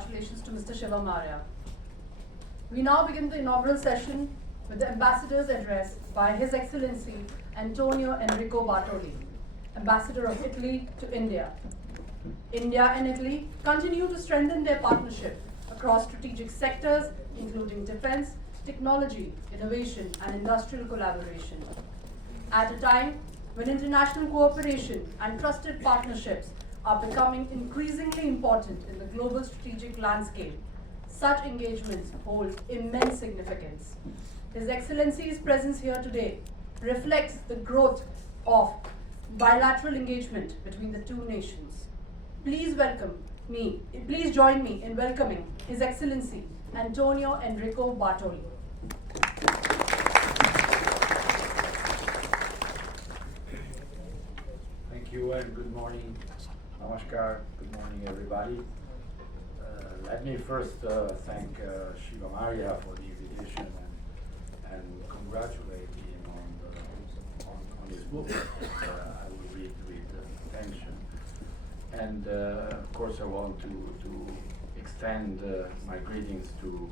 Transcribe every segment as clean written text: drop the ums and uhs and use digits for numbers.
congratulations to Mr. Shiva Maria. We now begin the inaugural session with the Ambassador's address by His Excellency Antonio Enrico Bartali, Ambassador of Italy to India. India and Italy continue to strengthen their partnership across strategic sectors, including defense, technology, innovation, and industrial collaboration. At a time when international cooperation and trusted partnerships are becoming increasingly important in the global strategic landscape, such engagements hold immense significance. His Excellency's presence here today reflects the growth of bilateral engagement between the two nations. Please join me in welcoming His Excellency Antonio Enrico Bartali. Thank you and good morning. Namaskar. Good morning, everybody. Let me first thank Shiva Maria for the invitation and congratulate him on his book. I will read with attention. And of course, I want to extend my greetings to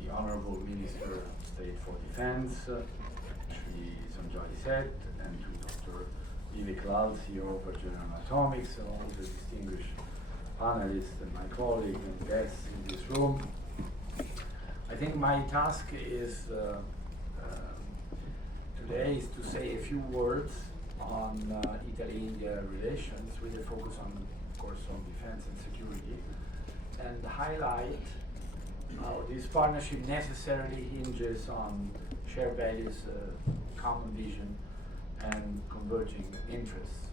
the Honorable Minister of State for Defense, Shri Sanjay, Seth, and to Dr. Vivek, Lall, CEO of General Atomics, and all the distinguished panelists and my colleagues and guests in this room. I think my task is today is to say a few words on Italy-India relations with a focus on, of course, on defense and security, and highlight how this partnership necessarily hinges on shared values, common vision, and converging interests.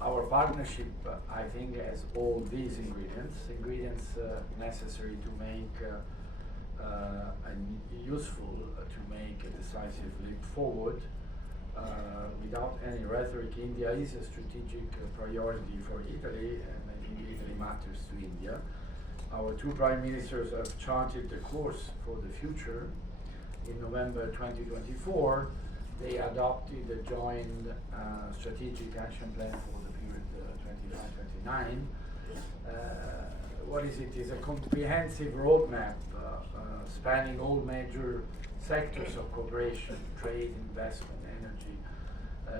Our partnership, I think, has all these ingredients necessary to make and useful to make a decisive leap forward. Without any rhetoric, India is a strategic priority for Italy, and I think Italy matters to India. Our two prime ministers have charted the course for the future. In November 2024, they adopted a joint strategic action plan for the period 25-29. What is it? It's a comprehensive roadmap spanning all major sectors of cooperation: trade, investment, energy,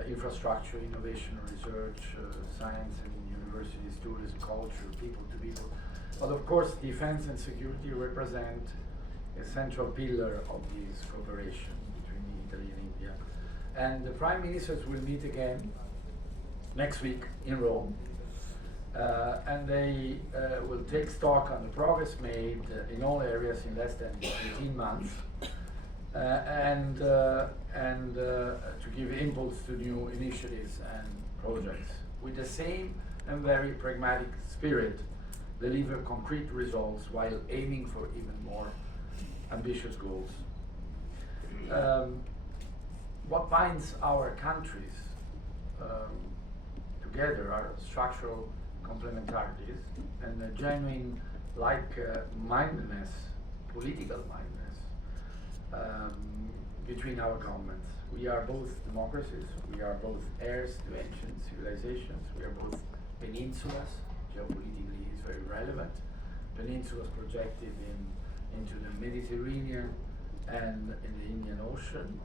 infrastructure, innovation, research, science and universities, tourism, culture, people to people. But of course, defense and security represent a central pillar of this cooperation between Italy and India. And the prime ministers will meet again next week in Rome, and they will take stock on the progress made in all areas in less than 18 months, and to give impulse to new initiatives and projects with the same and very pragmatic spirit, deliver concrete results while aiming for even more ambitious goals. What binds our countries together are structural complementarities and a genuine like-mindedness, political mindedness between our governments. We are both democracies, we are both heirs to ancient civilizations, we are both peninsulas. Geopolitically is very relevant. Peninsulas projected into the Mediterranean and in the Indian Ocean,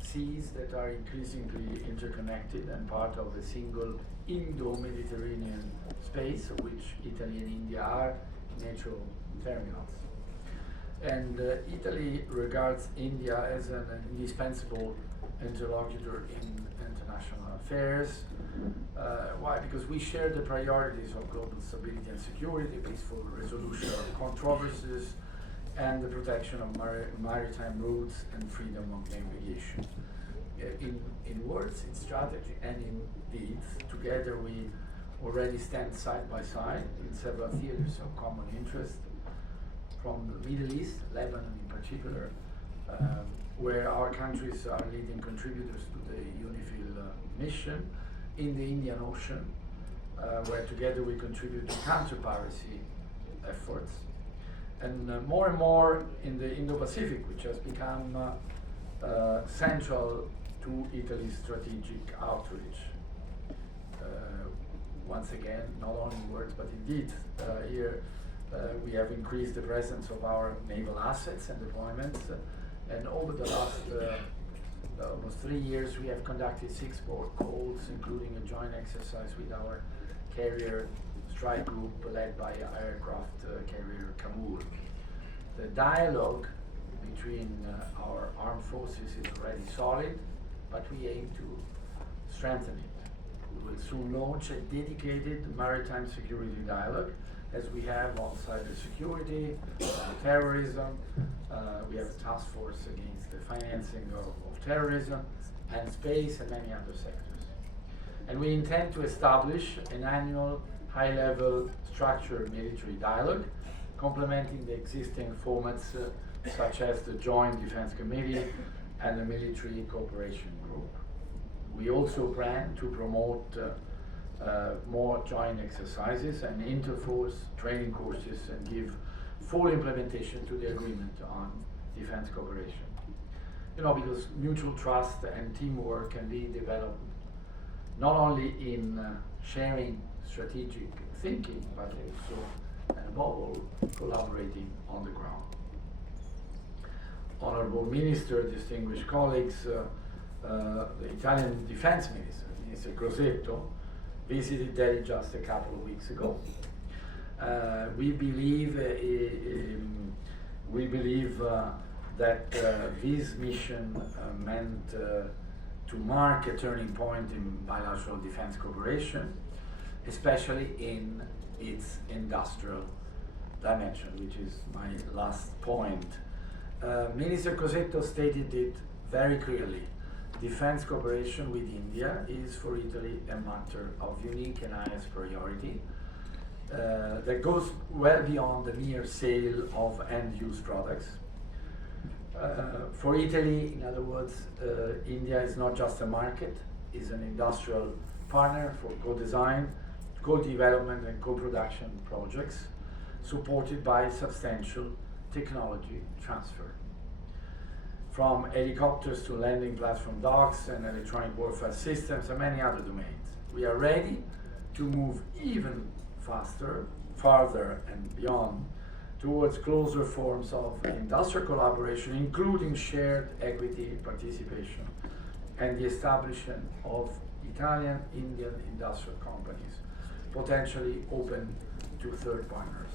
seas that are increasingly interconnected and part of a single Indo-Mediterranean space, of which Italy and India are natural terminals. And Italy regards India as an indispensable interlocutor in international affairs. Why? Because we share the priorities of global stability and security, peaceful resolution of controversies, and the protection of maritime routes and freedom of navigation. In words, in strategy, and in deeds, together we already stand side by side in several theaters of common interest, from the Middle East, Lebanon in particular, where our countries are leading contributors to the UNIFIL mission, in the Indian Ocean, where together we contribute to counter-piracy efforts, and more in the Indo-Pacific, which has become central to Italy's strategic outreach. once again, not only in words but in deeds. Here we have increased the presence of our naval assets and deployments, and over the last almost 3 years we have conducted 6 port calls, including a joint exercise with our carrier strike group led by aircraft carrier Kumar. The dialogue between our armed forces is already solid, but we aim to strengthen it. We will soon launch a dedicated maritime security dialogue, as we have on cybersecurity, terrorism. We have a task force against the financing of terrorism, and space, and many other sectors. And we intend to establish an annual high-level structured military dialogue, complementing the existing formats such as the Joint Defense Committee and the Military Cooperation Group. We also plan to promote more joint exercises and interforce training courses and give full implementation to the agreement on defense cooperation. You know, because mutual trust and teamwork can be developed not only in sharing strategic thinking, but also, and above all, collaborating on the ground. Honorable Minister, distinguished colleagues, the Italian Defense Minister, Minister Crosetto, visited Delhi just a couple of weeks ago. We believe that this mission meant to mark a turning point in bilateral defense cooperation, especially in its industrial dimension, which is my last point. Minister Crosetto stated it very clearly. Defense cooperation with India is for Italy a matter of unique and highest priority that goes well beyond the mere sale of end-use products. For Italy, in other words, India is not just a market, it's an industrial partner for co-design, co-development and co-production projects supported by substantial technology transfer. From helicopters to landing platform docks and electronic warfare systems and many other domains. We are ready to move even faster, farther and beyond towards closer forms of industrial collaboration, including shared equity participation and the establishment of Italian-Indian industrial companies, potentially open to third partners.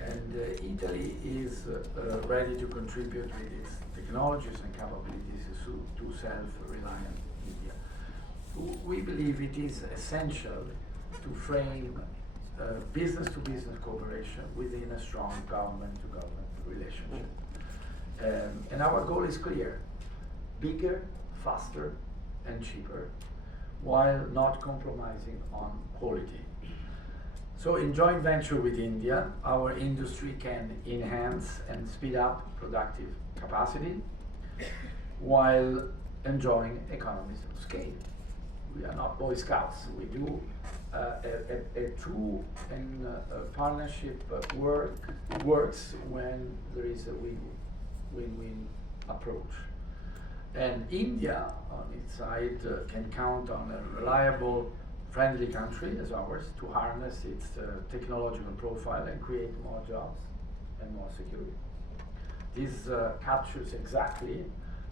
And Italy is ready to contribute with its technologies and capabilities to self-reliant India. We believe it is essential to frame business-to-business cooperation within a strong government-to-government relationship. And our goal is clear: bigger, faster, and cheaper, while not compromising on quality. So in joint venture with India, our industry can enhance and speed up productive capacity while enjoying economies of scale. We are not Boy Scouts. We do a true and partnership works when there is a win-win approach. And India, on its side, can count on a reliable, friendly country as ours to harness its technological profile and create more jobs and more security. This captures exactly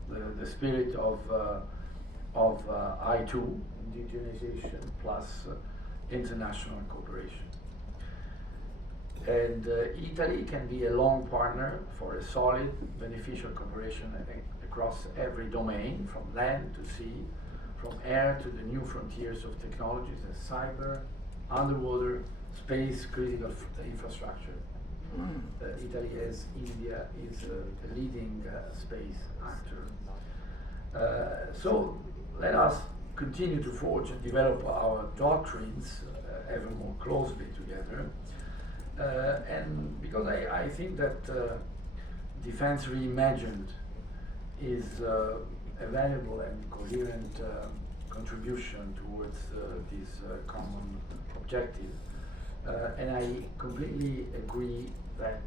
the spirit of I2, indigenization plus international cooperation. And Italy can be a long partner for a solid, beneficial cooperation across every domain, from land to sea, from air to the new frontiers of technologies as cyber, underwater, space, critical infrastructure. Italy, as India, is a leading space actor. So let us continue to forge and develop our doctrines ever more closely together. And because I think that defense reimagined is a valuable and coherent contribution towards this common objective. And I completely agree that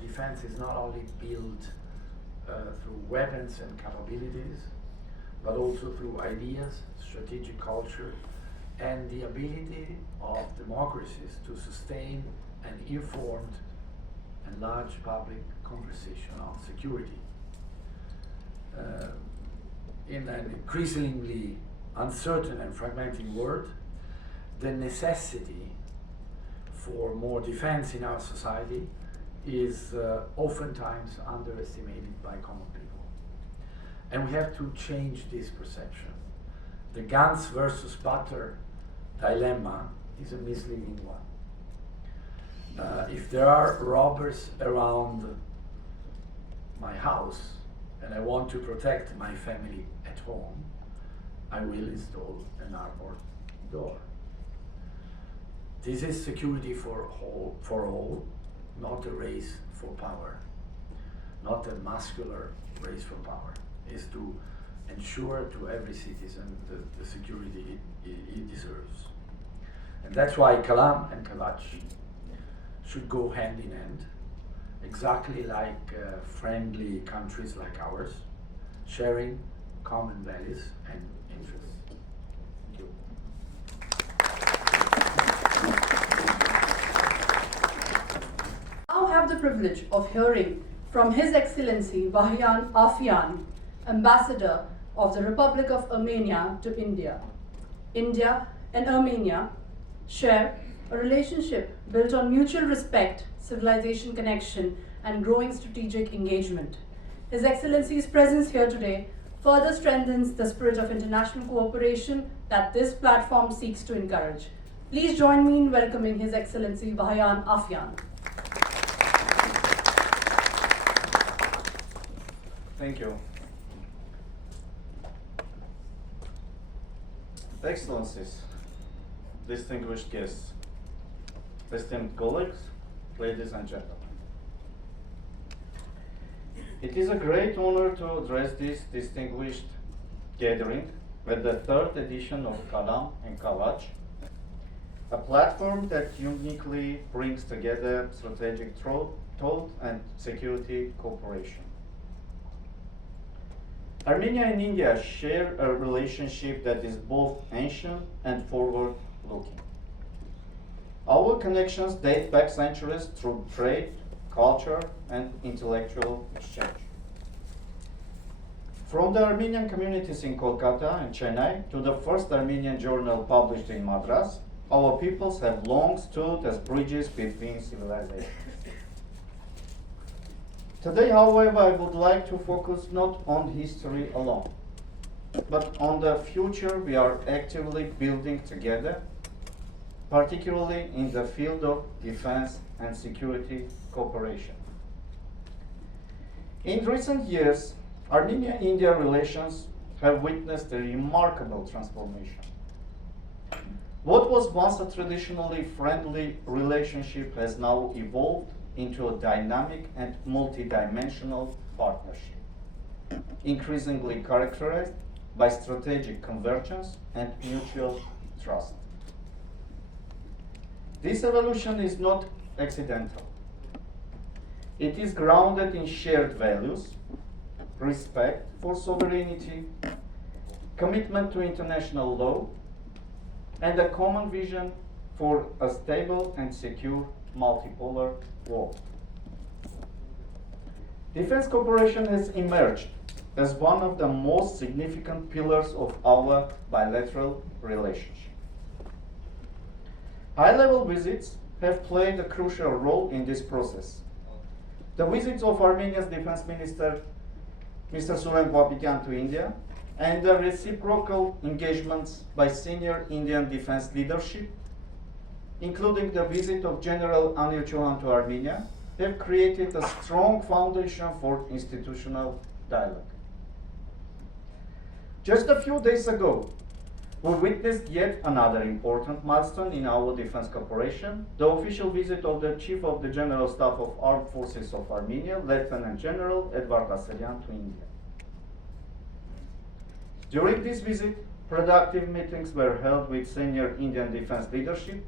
defense is not only built through weapons and capabilities, but also through ideas, strategic culture, and the ability of democracies to sustain an informed and large public conversation on security. In an increasingly uncertain and fragmented world, the necessity for more defense in our society is oftentimes underestimated by common people. And we have to change this perception. The guns versus butter dilemma is a misleading one. If there are robbers around my house and I want to protect my family at home, I will install an armored door. This is security for all, not a race for power, not a muscular race for power. Is to ensure to every citizen the security he deserves. And that's why Kalam and Kavach should go hand in hand, exactly like friendly countries like ours, sharing common values and interests. Thank you. Now have the privilege of hearing from His Excellency Vahagn Atyan, Ambassador of the Republic of Armenia to India. India and Armenia share a relationship built on mutual respect, civilization connection, and growing strategic engagement. His Excellency's presence here today further strengthens the spirit of international cooperation that this platform seeks to encourage. Please join me in welcoming His Excellency Vahagn Atyan. Thank you. Excellencies, distinguished guests, esteemed colleagues, ladies and gentlemen. It is a great honor to address this distinguished gathering at the third edition of Kalam and Kavach, a platform that uniquely brings together strategic thought and security cooperation. Armenia and India share a relationship that is both ancient and forward-looking. Our connections date back centuries through trade, culture, and intellectual exchange. From the Armenian communities in Kolkata and Chennai to the first Armenian journal published in Madras, our peoples have long stood as bridges between civilizations. Today, however, I would like to focus not on history alone, but on the future we are actively building together, particularly in the field of defense and security cooperation. In recent years, Armenia-India relations have witnessed a remarkable transformation. What was once a traditionally friendly relationship has now evolved into a dynamic and multidimensional partnership, increasingly characterized by strategic convergence and mutual trust. This evolution is not accidental. It is grounded in shared values, respect for sovereignty, commitment to international law, and a common vision for a stable and secure multipolar world. Defense cooperation has emerged as one of the most significant pillars of our bilateral relationship. High-level visits have played a crucial role in this process. The visits of Armenia's Defense Minister, Mr. Suren to India, and the reciprocal engagements by senior Indian defense leadership, including the visit of General Anil Chauhan to Armenia, have created a strong foundation for institutional dialogue. Just a few days ago, we witnessed yet another important milestone in our defense cooperation, the official visit of the Chief of the General Staff of Armed Forces of Armenia, Lieutenant General Edward Aselian, to India. During this visit, productive meetings were held with senior Indian defense leadership,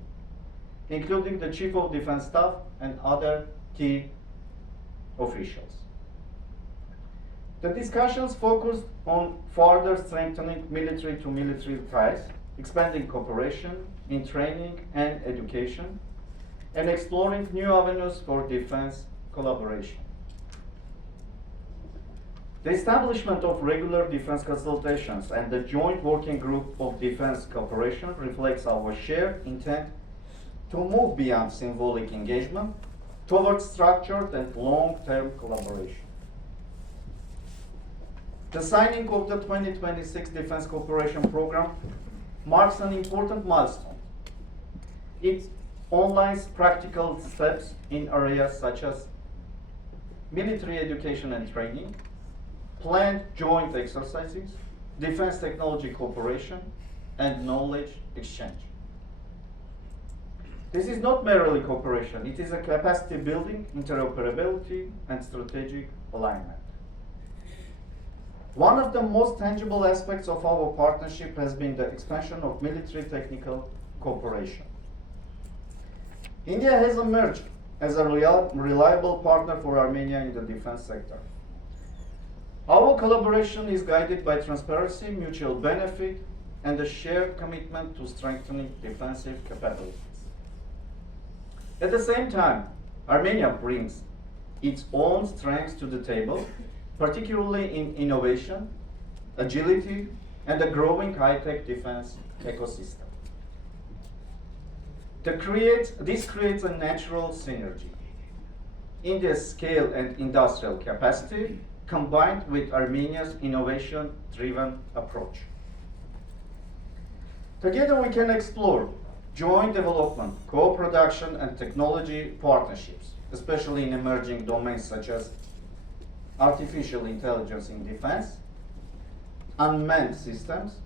including the Chief of Defense Staff and other key officials. The discussions focused on further strengthening military-to-military ties expanding cooperation in training and education, and exploring new avenues for defense collaboration. The establishment of regular defense consultations and the joint working group of defense cooperation reflects our shared intent to move beyond symbolic engagement towards structured and long-term collaboration. The signing of the 2026 Defense Cooperation Program marks an important milestone. It outlines practical steps in areas such as military education and training, planned joint exercises, defense technology cooperation, and knowledge exchange. This is not merely cooperation, it is a capacity building, interoperability, and strategic alignment. One of the most tangible aspects of our partnership has been the expansion of military technical cooperation. India has emerged as a reliable partner for Armenia in the defense sector. Our collaboration is guided by transparency, mutual benefit, and a shared commitment to strengthening defensive capabilities. At the same time, Armenia brings its own strengths to the table, particularly in innovation, agility, and a growing high-tech defense ecosystem. This creates a natural synergy. India's scale and industrial capacity combined with Armenia's innovation-driven approach. Together we can explore joint development, co-production, and technology partnerships, especially in emerging domains such as artificial intelligence in defense, unmanned systems,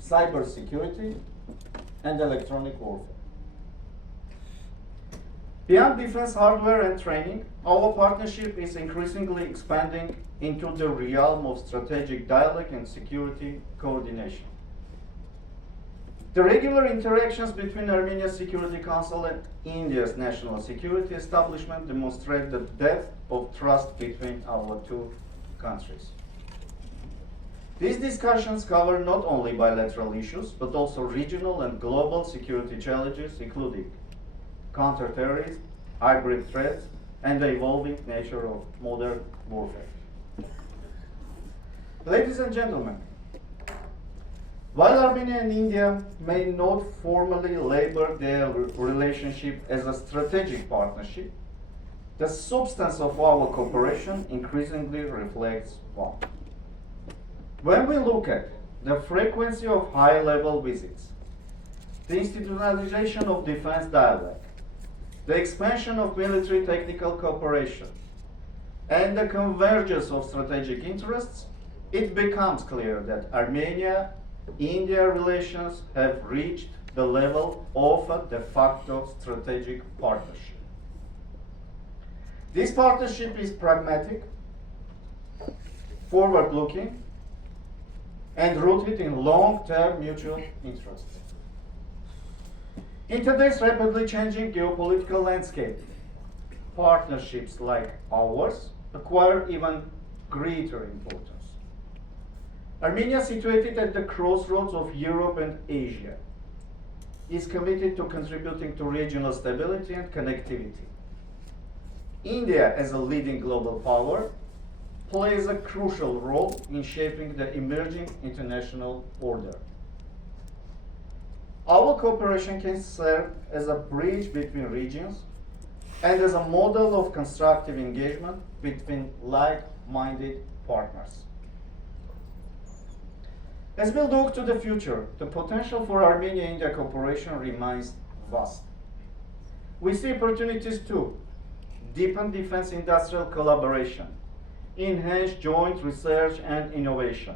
cybersecurity, and electronic warfare. Beyond defense hardware and training, our partnership is increasingly expanding into the realm of strategic dialogue and security coordination. The regular interactions between Armenia's Security Council and India's National Security Establishment demonstrate the depth of trust between our two countries. These discussions cover not only bilateral issues, but also regional and global security challenges, including counterterrorism, hybrid threats, and the evolving nature of modern warfare. Ladies and gentlemen, while Armenia and India may not formally label their relationship as a strategic partnership, the substance of our cooperation increasingly reflects one. When we look at the frequency of high-level visits, the institutionalization of defense dialogue, the expansion of military technical cooperation, and the convergence of strategic interests, it becomes clear that Armenia-India relations have reached the level of a de facto strategic partnership. This partnership is pragmatic, forward-looking, and rooted in long-term mutual interests. In today's rapidly changing geopolitical landscape, partnerships like ours acquire even greater importance. Armenia, situated at the crossroads of Europe and Asia, is committed to contributing to regional stability and connectivity. India, as a leading global power, plays a crucial role in shaping the emerging international order. Our cooperation can serve as a bridge between regions and as a model of constructive engagement between like-minded partners. As we look to the future, the potential for Armenia-India cooperation remains vast. We see opportunities to deepen defense industrial collaboration, enhance joint research and innovation,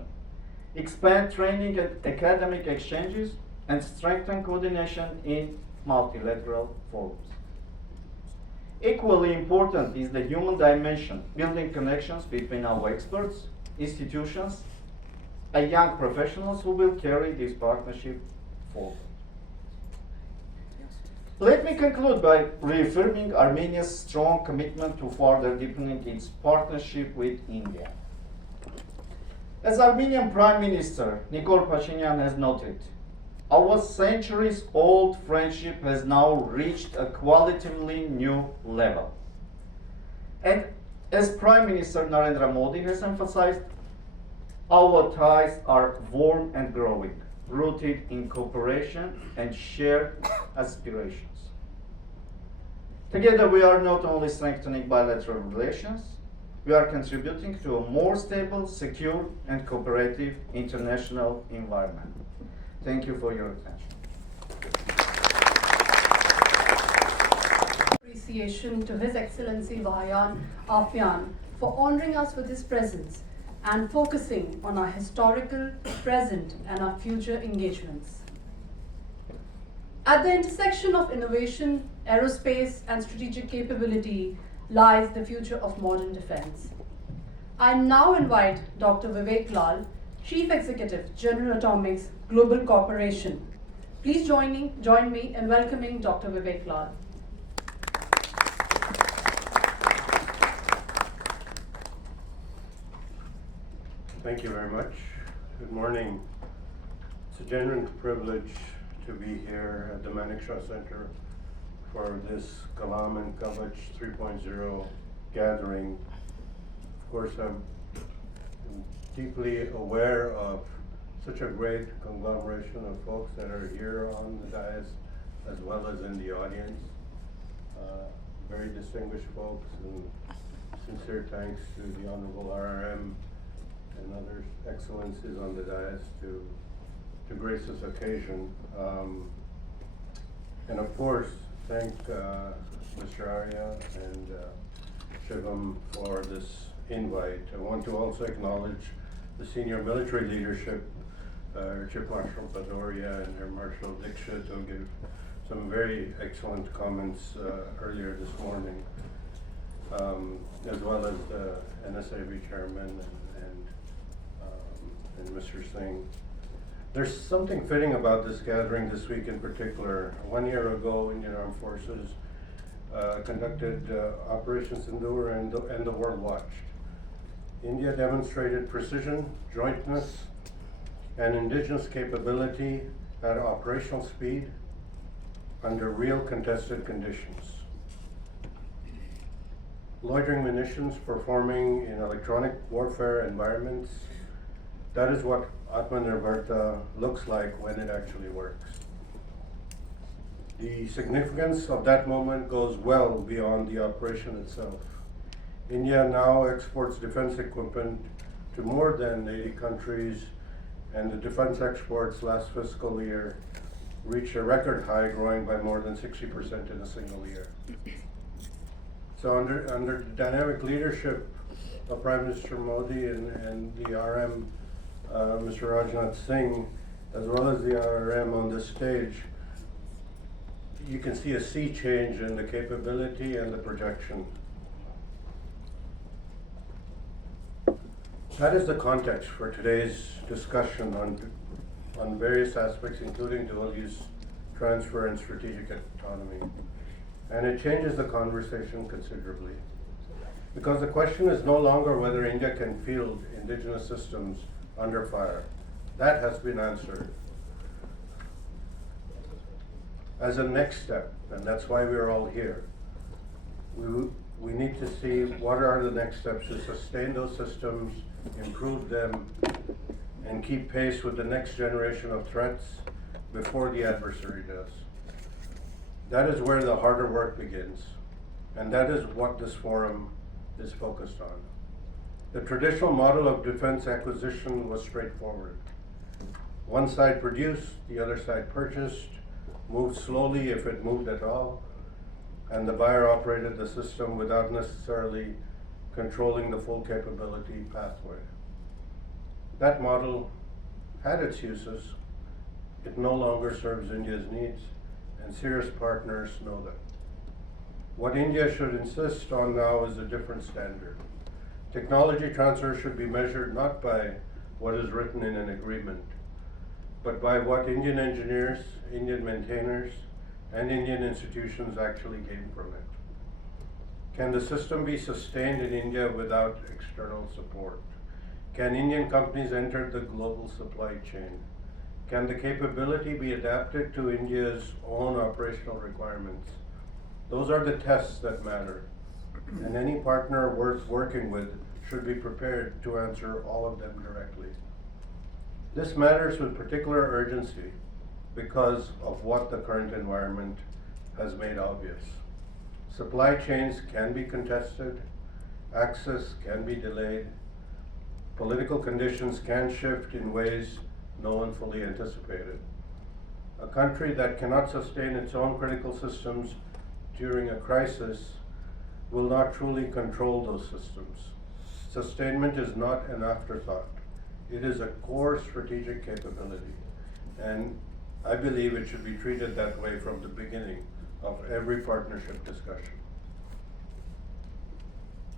expand training and academic exchanges, and strengthen coordination in multilateral forums. Equally important is the human dimension, building connections between our experts, institutions, and young professionals who will carry this partnership forward. Let me conclude by reaffirming Armenia's strong commitment to further deepening its partnership with India. As Armenian Prime Minister Nikol Pashinyan has noted, our centuries-old friendship has now reached a qualitatively new level. And as Prime Minister Narendra Modi has emphasized, our ties are warm and growing, rooted in cooperation and shared aspirations. Together, we are not only strengthening bilateral relations, we are contributing to a more stable, secure, and cooperative international environment. Thank you for your attention. Appreciation to His Excellency Vahagn Atyan for honoring us with his presence and focusing on our historical, present, and our future engagements. At the intersection of innovation, aerospace, and strategic capability lies the future of modern defense. I now invite Dr. Vivek Lall, Chief Executive, General Atomics Global Corporation. Please join me in welcoming Dr. Vivek Lall. Thank you very much. Good morning. It's a genuine privilege to be here at the Manekshaw Center for this Kalam and Kavach 3.0 gathering. Of course, I'm deeply aware of such a great conglomeration of folks that are here on the dais as well as in the audience. Very distinguished folks, and sincere thanks to the Honorable RRM and other excellencies on the dais to grace this occasion. And of course, thank Mr. Arya and Shivam for this invite. I want to also acknowledge the senior military leadership, Chief Marshal Bhadoria and Air Marshal Dixit, who gave some very excellent comments earlier this morning, as well as the NSAB chairman and Mr. Singh. There's something fitting about this gathering this week in particular. 1 year ago, Indian Armed Forces conducted Operation Sindoor and the world watched. India demonstrated precision, jointness, and indigenous capability at operational speed under real contested conditions. Loitering munitions performing in electronic warfare environments, that is what Atmanirbharta looks like when it actually works. The significance of that moment goes well beyond the operation itself. India now exports defense equipment to more than 80 countries, and the defense exports last fiscal year reached a record high, growing by more than 60% in a single year. So under the dynamic leadership of Prime Minister Modi and the RM, Mr. Rajnath Singh, as well as the RRM on this stage, you can see a sea change in the capability and the projection. That is the context for today's discussion on various aspects, including dual use transfer and strategic autonomy. And it changes the conversation considerably, because the question is no longer whether India can field indigenous systems under fire. That has been answered. As a next step, and that's why we're all here, we need to see what are the next steps to sustain those systems, improve them, and keep pace with the next generation of threats before the adversary does. That is where the harder work begins, and that is what this forum is focused on. The traditional model of defense acquisition was straightforward. One side produced, the other side purchased, moved slowly if it moved at all, and the buyer operated the system without necessarily controlling the full capability pathway. That model had its uses. It no longer serves India's needs, and serious partners know that. What India should insist on now is a different standard. Technology transfer should be measured not by what is written in an agreement, but by what Indian engineers, Indian maintainers, and Indian institutions actually gain from it. Can the system be sustained in India without external support? Can Indian companies enter the global supply chain? Can the capability be adapted to India's own operational requirements? Those are the tests that matter, and any partner worth working with should be prepared to answer all of them directly. This matters with particular urgency because of what the current environment has made obvious. Supply chains can be contested, access can be delayed, political conditions can shift in ways no one fully anticipated. A country that cannot sustain its own critical systems during a crisis will not truly control those systems. Sustainment is not an afterthought. It is a core strategic capability, and I believe it should be treated that way from the beginning of every partnership discussion.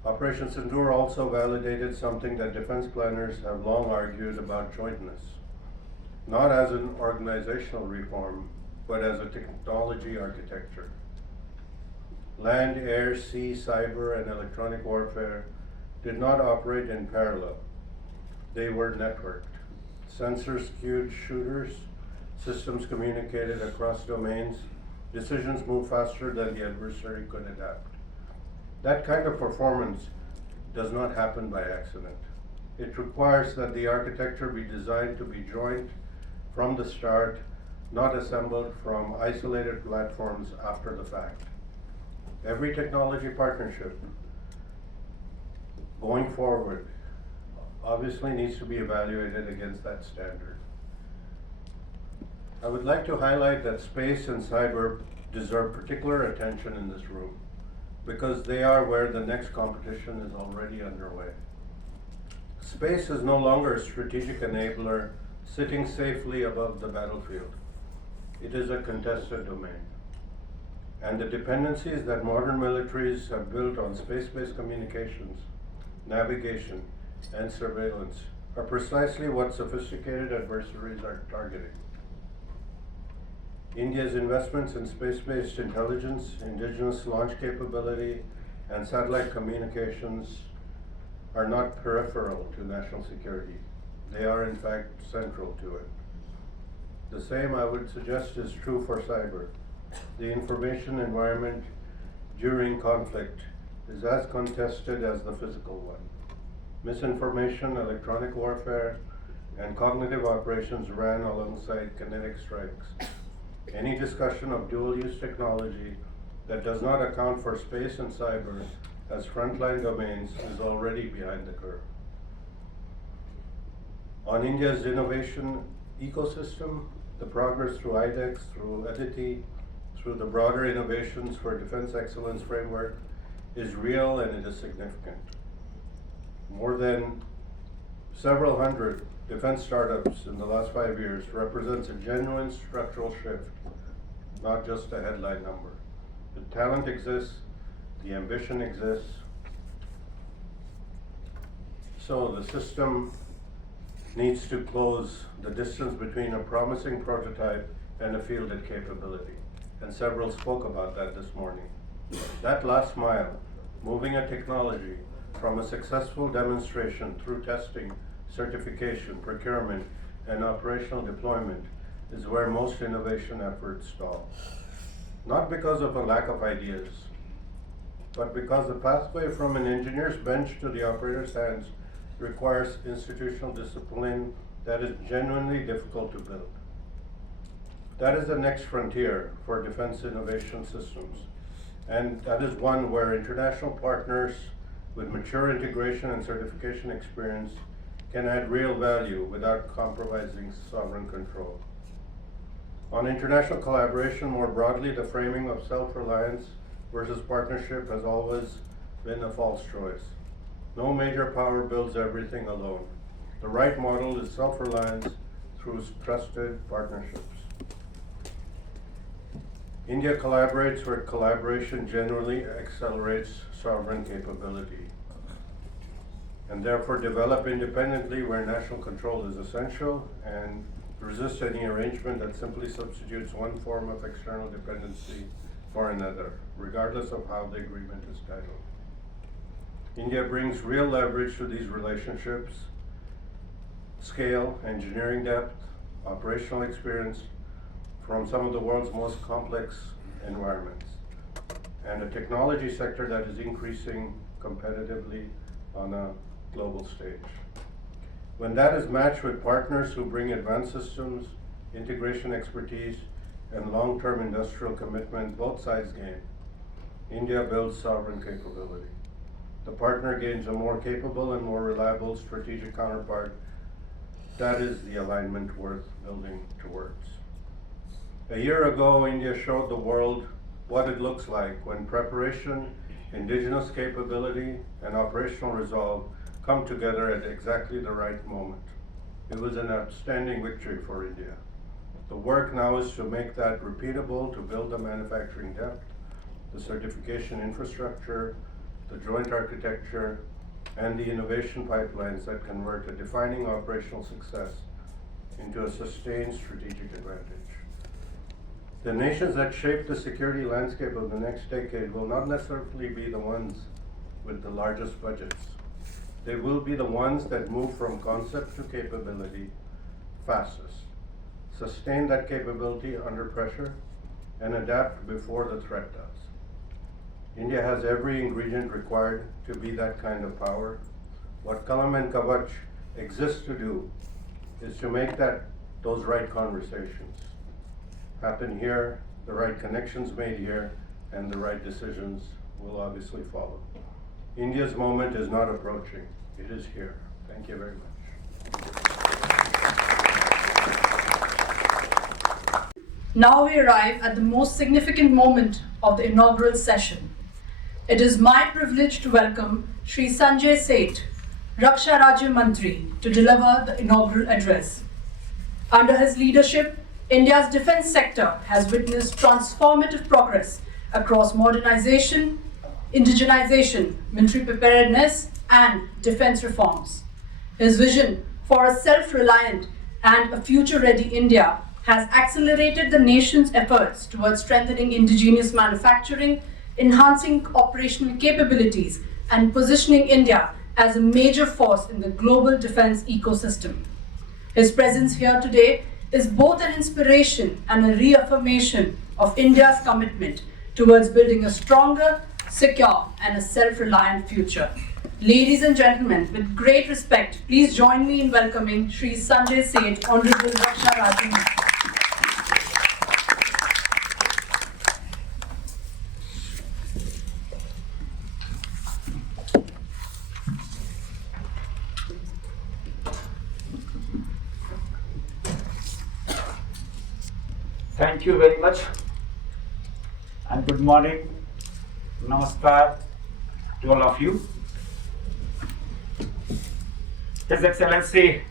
Operation Sindoor also validated something that defense planners have long argued about jointness, not as an organizational reform, but as a technology architecture. Land, air, sea, cyber, and electronic warfare did not operate in parallel. They were networked. Sensors cued shooters, systems communicated across domains, decisions moved faster than the adversary could adapt. That kind of performance does not happen by accident. It requires that the architecture be designed to be joint from the start, not assembled from isolated platforms after the fact. Every technology partnership going forward obviously needs to be evaluated against that standard. I would like to highlight that space and cyber deserve particular attention in this room because they are where the next competition is already underway. Space is no longer a strategic enabler sitting safely above the battlefield. It is a contested domain. And the dependencies that modern militaries have built on space-based communications, navigation, and surveillance are precisely what sophisticated adversaries are targeting. India's investments in space-based intelligence, indigenous launch capability, and satellite communications are not peripheral to national security. They are in fact central to it. The same, I would suggest, is true for cyber. The information environment during conflict is as contested as the physical one. Misinformation, electronic warfare, and cognitive operations ran alongside kinetic strikes. Any discussion of dual-use technology that does not account for space and cyber as frontline domains is already behind the curve. On India's innovation ecosystem, the progress through IDEX, through EDITI, through the broader innovations for defense excellence framework is real and it is significant. More than several hundred defense startups in the last 5 years represents a genuine structural shift, not just a headline number. The talent exists, the ambition exists, so the system needs to close the distance between a promising prototype and a fielded capability. And several spoke about that this morning. That last mile, moving a technology from a successful demonstration through testing, certification, procurement, and operational deployment is where most innovation efforts stall. Not because of a lack of ideas, but because the pathway from an engineer's bench to the operator's hands requires institutional discipline that is genuinely difficult to build. That is the next frontier for defense innovation systems, and that is one where international partners with mature integration and certification experience can add real value without compromising sovereign control. On international collaboration more broadly, the framing of self-reliance versus partnership has always been a false choice. No major power builds everything alone. The right model is self-reliance through trusted partnerships. India collaborates where collaboration generally accelerates sovereign capability, and therefore develop independently where national control is essential, and resist any arrangement that simply substitutes one form of external dependency for another, regardless of how the agreement is titled. India brings real leverage to these relationships: scale, engineering depth, operational experience from some of the world's most complex environments, and a technology sector that is increasing competitively on a global stage. When that is matched with partners who bring advanced systems, integration expertise, and long-term industrial commitment, both sides gain. India builds sovereign capability. The partner gains a more capable and more reliable strategic counterpart. That is the alignment worth building towards. A year ago, India showed the world what it looks like when preparation, indigenous capability, and operational resolve come together at exactly the right moment. It was an outstanding victory for India. The work now is to make that repeatable, to build the manufacturing depth, the certification infrastructure, the joint architecture, and the innovation pipelines that convert a defining operational success into a sustained strategic advantage. The nations that shape the security landscape of the next decade will not necessarily be the ones with the largest budgets. They will be the ones that move from concept to capability fastest, sustain that capability under pressure, and adapt before the threat does. India has every ingredient required to be that kind of power. What Kalam and Kavach exist to do is to make those right conversations happen here, the right connections made here, and the right decisions will obviously follow. India's moment is not approaching, it is here. Thank you very much. Now we arrive at the most significant moment of the inaugural session. It is my privilege to welcome Shri Sanjay Seth, Raksha Rajya Mantri, to deliver the inaugural address. Under his leadership, India's defense sector has witnessed transformative progress across modernization, indigenization, military preparedness, and defense reforms. His vision for a self-reliant and a future-ready India has accelerated the nation's efforts towards strengthening indigenous manufacturing, enhancing operational capabilities, and positioning India as a major force in the global defense ecosystem. His presence here today is both an inspiration and a reaffirmation of India's commitment towards building a stronger, secure, and a self-reliant future. Ladies and gentlemen, with great respect, please join me in welcoming Shri Sanjay Seth, Honorable Raksha Rajya Mantri. Thank you very much, and good morning, namaskar to all of you. His Excellency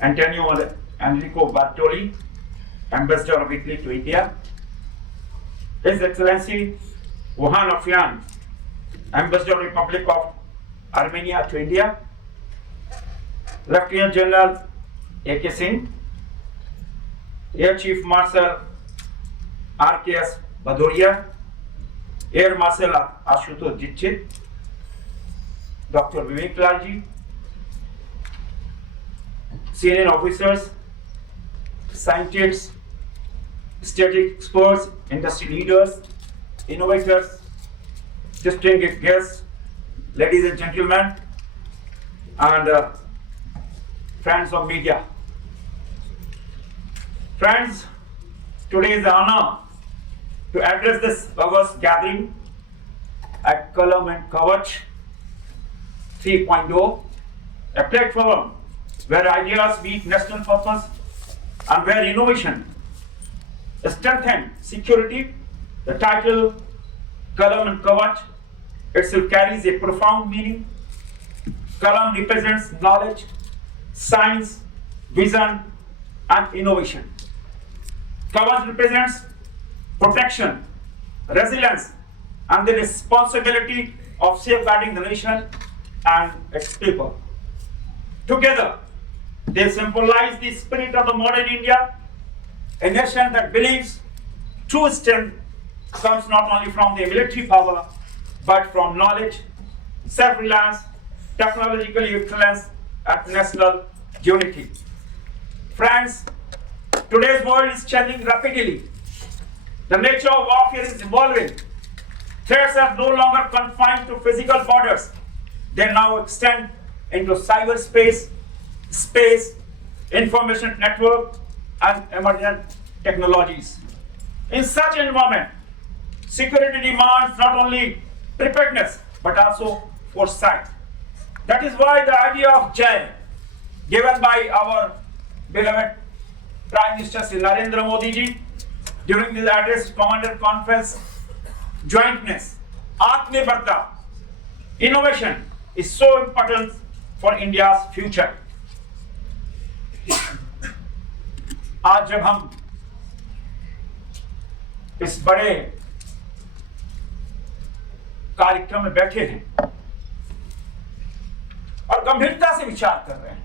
Enrico Bartali, Ambassador of Italy to India. His Excellency Vahagn, Ambassador of Republic of Armenia to India. Lieutenant General A.K. Singh, Air Chief Marshal R.K.S. Bhadoria, Air Marshal Ashutosh Dikshit, Dr. Vivek Lalji, senior officers, scientists, strategic experts, industry leaders, innovators, distinguished guests, ladies and gentlemen, and friends of media. Friends, today is an honor to address this august gathering at Kalam and Kavach 3.0, a platform where ideas meet national purpose and where innovation strengthens security. The title Kalam and Kavach itself carries a profound meaning. Kalam represents knowledge, science, vision, and innovation. Kavach represents protection, resilience, and the responsibility of safeguarding the nation and its people. Together, they symbolize the spirit of the modern India, a nation that believes true strength comes not only from the military power, but from knowledge, self-reliance, technological excellence, and national unity. Friends, Today's world is changing rapidly. The nature of warfare is evolving. Threats are no longer confined to physical borders. They now extend into cyberspace, space, information network, and emergent technologies. In such an environment, security demands not only preparedness but also foresight. That is why the idea of Jai, given by our beloved Prime Minister Shri Narendra Modi ji during his address Commander Conference, jointness, Atmanirbharta, innovation is so important for India's future. आज जब हम इस बड़े कार्यक्रम में बैठे हैं और गंभीरता से विचार कर रहे हैं,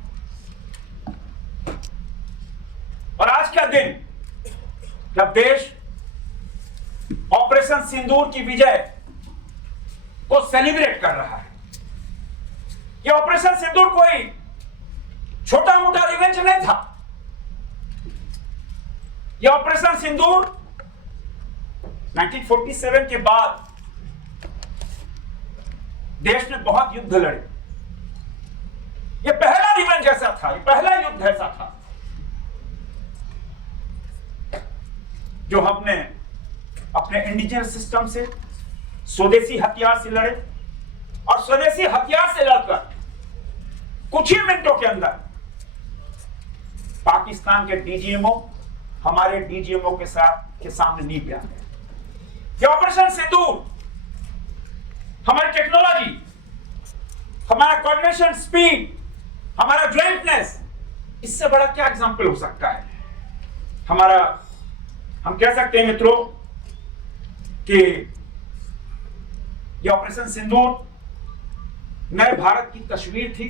और आज का दिन जब देश ऑपरेशन सिंदूर की विजय को सेलिब्रेट कर रहा है, यह ऑपरेशन सिंदूर कोई छोटा मोटा रिवेंज नहीं था। यह ऑपरेशन सिंदूर 1947 के बाद देश ने बहुत युद्ध लड़े। यह पहला रिवेंज ऐसा था, यह पहला युद्ध ऐसा था जो हमने अपने इंडिजिनस सिस्टम से, स्वदेशी हथियार से लड़े, और स्वदेशी हथियार से लड़कर कुछ ही मिनटों के अंदर पाकिस्तान के डीजीएमओ हमारे डीजीएमओ के सामने नींव पे आ गए। ये ऑपरेशन सिंदूर हमारी टेक्नोलॉजी, हमारा कोऑर्डिनेशन स्पीड, हमारा ज्वाइंटनेस, इससे बड़ा क्या एग्जाम्पल हो सकता है। हम कह सकते हैं मित्रों कि ये ऑपरेशन सिंदूर नए भारत की तस्वीर थी।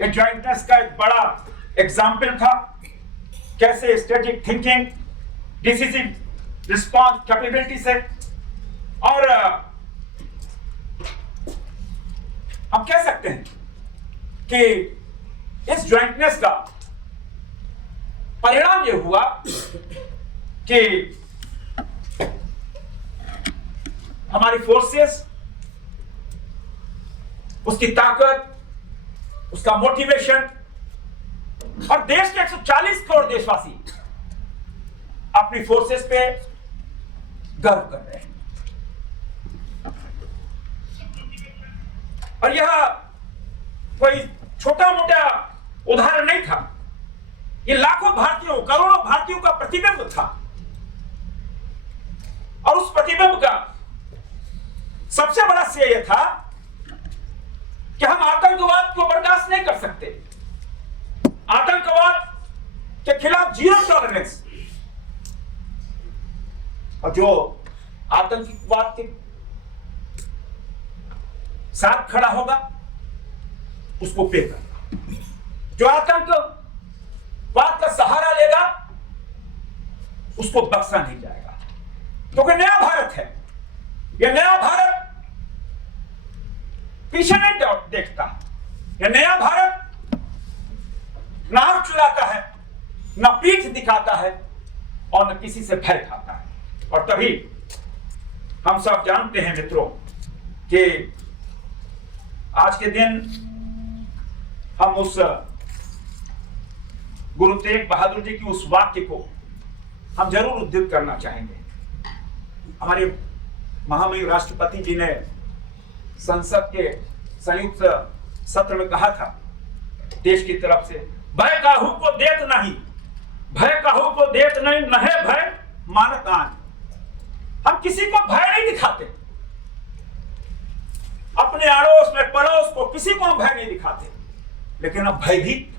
ये ज्वाइंटनेस का एक बड़ा एग्जाम्पल था, कैसे strategic thinking, decisive response capability से, और हम कह सकते हैं कि इस ज्वाइंटनेस का परिणाम यह हुआ कि हमारी फोर्सेस, उसकी ताकत, उसका मोटिवेशन, और देश के 140 करोड़ देशवासी अपनी फोर्सेस पे गर्व कर रहे हैं। और यह कोई छोटा मोटा उदाहरण नहीं था, ये लाखों भारतीयों, करोड़ों भारतीयों का प्रतिबिंब था। और उस प्रतिबिंब का सबसे बड़ा श्रेय यह था कि हम आतंकवाद को बर्दाश्त नहीं कर सकते। आतंकवाद के खिलाफ जीरो टॉलरेंस, और जो आतंकवाद के साथ खड़ा होगा उसको पे करना, जो आतंकवाद का सहारा लेगा उसको बख्शा नहीं जाएगा। क्योंकि नया भारत है, यह नया भारत पीछे नहीं देखता। यह नया भारत न आंख चुराता है, न पीठ दिखाता है, और न किसी से भय खाता है। और तभी हम सब जानते हैं मित्रों कि आज के दिन हम उस गुरु तेग बहादुर जी की उस वाक्य को हम जरूर उद्धृत करना चाहेंगे। हमारे महामहिम राष्ट्रपति जी ने संसद के संयुक्त सत्र में कहा था देश की तरफ से, भय काहू को देत नहीं, भय काहू को देत नहीं, नहे भय मानत आन। हम किसी को भय नहीं दिखाते, अपने अड़ोस में पड़ोस को किसी को हम भय नहीं दिखाते, लेकिन अब भयभीत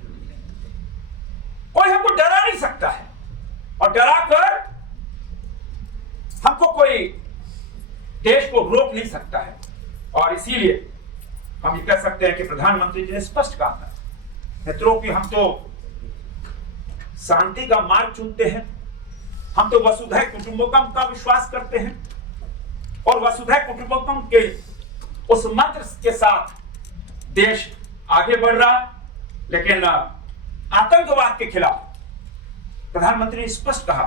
कोई हमको डरा नहीं सकता है, और डरा कर हमको कोई देश को रोक नहीं सकता है। और इसीलिए हम ये कह सकते हैं कि प्रधानमंत्री जी ने स्पष्ट कहा था मित्रों कि हम तो शांति का मार्ग चुनते हैं, हम तो वसुधैव कुटुंबकम का विश्वास करते हैं, और वसुधैव कुटुंबकम के उस मंत्र के साथ देश आगे बढ़ रहा। लेकिन आतंकवाद के खिलाफ प्रधानमंत्री ने स्पष्ट कहा,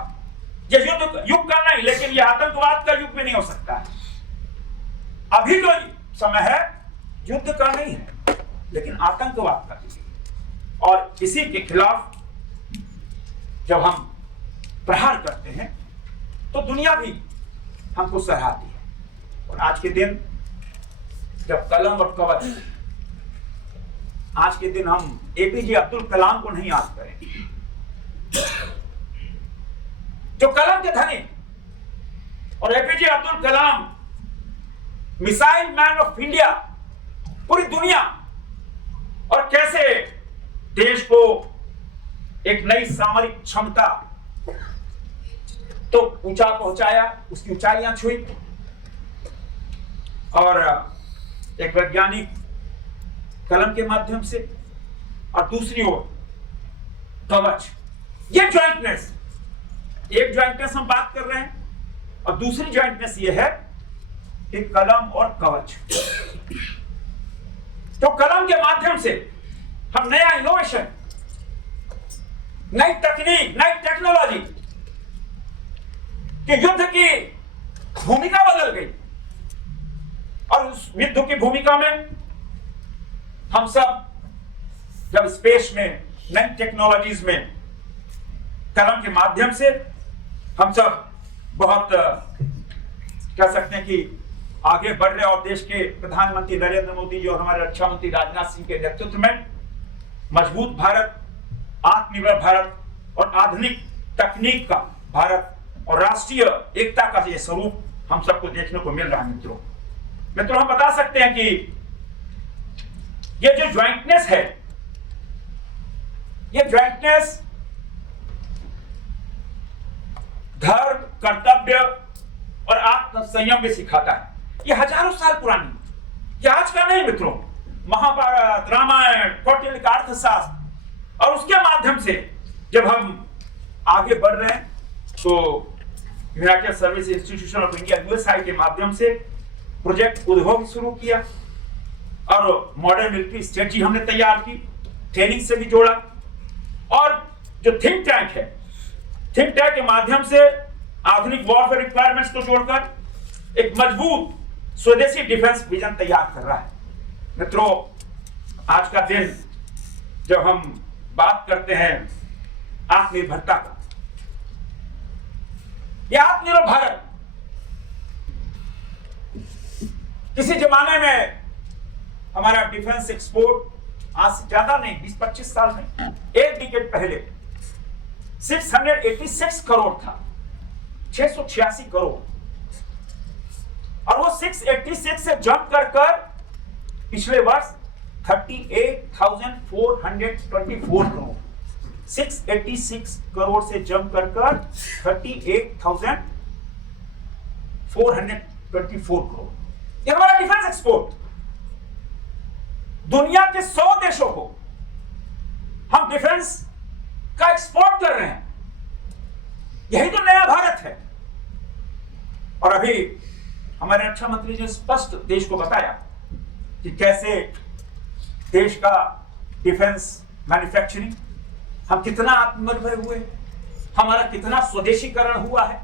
ये युद्ध युग का नहीं, लेकिन ये आतंकवाद का युग भी नहीं हो सकता है। अभी जो समय है युद्ध का नहीं है, लेकिन आतंकवाद का। और इसी के खिलाफ जब हम प्रहार करते हैं तो दुनिया भी हमको सराहती है। और आज के दिन जब कलम और कवच, आज के दिन हम एपीजे अब्दुल कलाम को नहीं याद करें, जो कलम के धनी, और APJ Abdul Kalam missile man of India, पूरी दुनिया, और कैसे देश को एक नई सामरिक क्षमता तो ऊंचा पहुंचाया, उसकी ऊंचाइयां छुई। और एक वैज्ञानिक कलम के माध्यम से, और दूसरी ओर कवच, ये ज्वाइंटनेस, एक ज्वाइंटनेस हम बात कर रहे हैं, और दूसरी ज्वाइंटनेस ये है कि कलम और कवच। तो कलम के माध्यम से हम नया इनोवेशन, नई तकनीक, नई टेक्नोलॉजी कि युद्ध की भूमिका बदल गई, और उस युद्ध की भूमिका में हम सब जब स्पेस में, नई टेक्नोलॉजीज में, कलम के माध्यम से हम सब बहुत कह सकते हैं कि आगे बढ़ रहे, और देश के प्रधानमंत्री नरेंद्र मोदी जी और हमारे रक्षा मंत्री राजनाथ सिंह के नेतृत्व में मजबूत भारत, आत्मनिर्भर भारत और आधुनिक तकनीक का भारत और राष्ट्रीय एकता का ये स्वरूप हम सबको देखने को मिल रहा है। मित्रों हम बता सकते हैं कि ये जो ज्वाइंटनेस है, ये ज्वाइंटनेस धर्म, कर्तव्य और आत्म संयम भी सिखाता है। ये हजारों साल पुरानी, ये आज का नहीं मित्रों। महाभारत, रामायण, कौटिल्य का अर्थशास्त्र, और उसके माध्यम से जब हम आगे बढ़ रहे हैं तो United service institution of India USI के माध्यम से प्रोजेक्ट उद्योग शुरू किया, और मॉडर्न मिलिट्री स्ट्रेटजी हमने तैयार की, ट्रेनिंग से भी जोड़ा, और जो थिंक टैंक है, थिंक टैंक के माध्यम से आधुनिक वॉरफेयर रिक्वायरमेंट्स को जोड़कर एक मजबूत स्वदेशी डिफेंस विजन तैयार कर रहा है। मित्रों आज का दिन जब हम बात करते हैं आत्मनिर्भरता का, यह आत्मनिर्भर भारत किसी जमाने में हमारा डिफेंस एक्सपोर्ट आज से ज्यादा नहीं, 20-25 साल में, एक डिकेड पहले 686 करोड़ था, 686 करोड़, और वो 686 से जंप कर पिछले वर्ष 38,424 करोड़, 686 करोड़ से जंप कर 38,424 करोड़। ये हमारा डिफेंस एक्सपोर्ट, दुनिया के 100 देशों को हम डिफेंस का एक्सपोर्ट कर रहे हैं। यही तो नया भारत है। और अभी हमारे रक्षा मंत्री जी ने स्पष्ट देश को बताया कि कैसे देश का डिफेंस मैन्युफैक्चरिंग, हम कितना आत्मनिर्भर हुए, हमारा कितना स्वदेशीकरण हुआ है।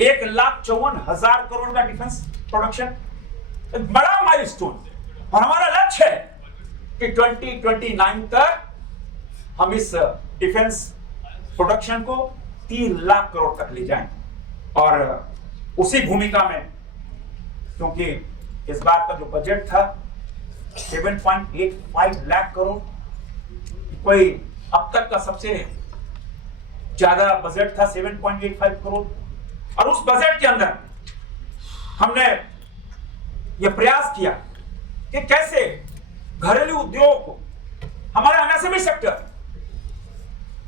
1,54,000 करोड़ का डिफेंस प्रोडक्शन, एक बड़ा माइलस्टोन। और हमारा लक्ष्य है कि 2029 तक हम इस डिफेंस प्रोडक्शन को 3 लाख करोड़ तक ले जाएं। और उसी भूमिका में, क्योंकि इस बार का जो बजट था 7.85 लाख करोड़, कोई अब तक का सबसे ज्यादा बजट था 7.85 करोड़। और उस बजट के अंदर हमने यह प्रयास किया कि कैसे घरेलू उद्योग को, हमारा एमएसएमई सेक्टर,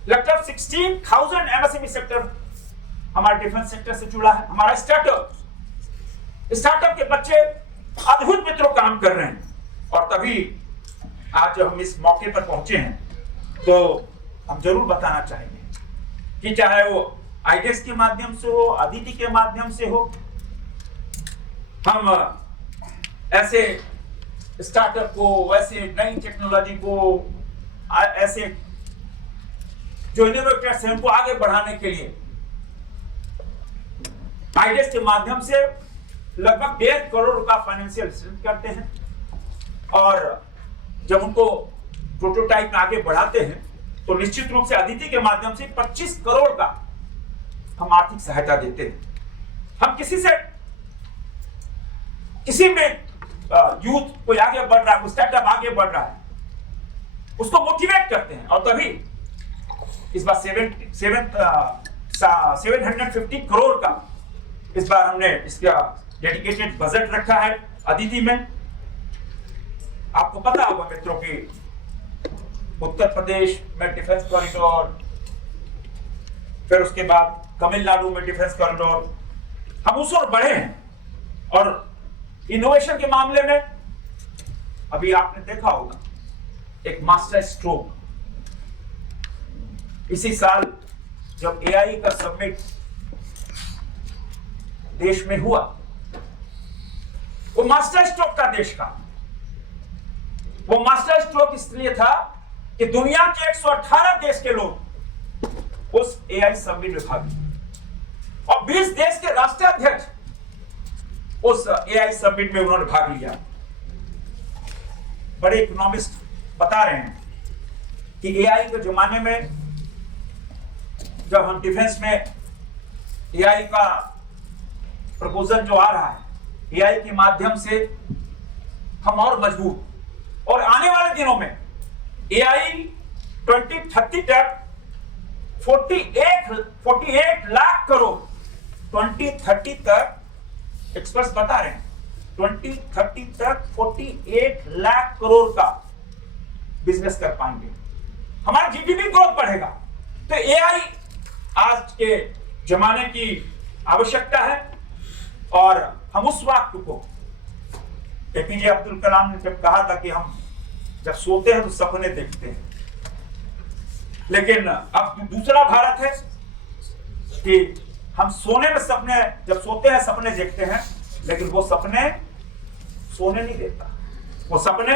लगभग 16,000 एमएसएमई सेक्टर हमारे डिफेंस सेक्टर से जुड़ा है। हमारा स्टार्टअप के बच्चे अद्भुत मित्रों काम कर रहे हैं। और तभी आज जब हम इस मौके पर पहुंचे हैं तो हम जरूर बताना चाहेंगे कि चाहे वो आईडेक्स के माध्यम से हो, अदिति के माध्यम से हो, हम ऐसे स्टार्टअप को, ऐसे नई टेक्नोलॉजी को, ऐसे जो इनोवेटर्स हैं उनको आगे बढ़ाने के लिए आइडियस के माध्यम से लगभग 1.5 करोड़ का फाइनेंशियल असिस्टेंस करते हैं, और जब उनको प्रोटोटाइप में आगे बढ़ाते हैं तो निश्चित रूप से अदिति के माध्यम से 25 करोड़ का हम आर्थिक सहायता देते हैं। हम किसी में यूथ कोई आगे बढ़ रहा है, कोई स्टार्टअप आगे बढ़ रहा है, उसको मोटिवेट करते हैं, और तभी इस बार 750 करोड़ का इस बार हमने इसका डेडिकेटेड बजट रखा है अदिति में। आपको पता होगा मित्रों की उत्तर प्रदेश में डिफेंस कॉरिडोर, फिर उसके बाद तमिलनाडु में डिफेंस कॉरिडोर, हम उस ओर बढ़े हैं। और इनोवेशन के मामले में अभी आपने देखा होगा एक मास्टर स्ट्रोक, इसी साल जब एआई का समिट देश में हुआ, वो मास्टर स्ट्रोक था देश का। वो मास्टर स्ट्रोक इसलिए था कि दुनिया के 118 देश के लोग उस एआई समिट में भाग लिए, और 20 देश के राष्ट्राध्यक्ष उस एआई समिट में उन्होंने भाग लिया। बड़े इकोनॉमिस्ट बता रहे हैं कि एआई के जमाने में जब हम डिफेंस में एआई का प्रपोजल जो आ रहा है, एआई के माध्यम से हम और मजबूत, और आने वाले दिनों में एआई 2030 तक 48 लाख करोड़ 2030 तक एक्सपर्ट्स बता रहे हैं 2030 तक 48 लाख करोड़ का बिजनेस कर पाएंगे। हमारा जीडीपी ग्रोथ बढ़ेगा। तो एआई आज के जमाने की आवश्यकता है, और हम उस वक्त को एपीजे अब्दुल कलाम ने जब कहा था कि हम जब सोते हैं तो सपने देखते हैं, लेकिन अब दूसरा भारत है कि हम सोने में सपने, जब सोते हैं सपने देखते हैं, लेकिन वो सपने सोने नहीं देता, वो सपने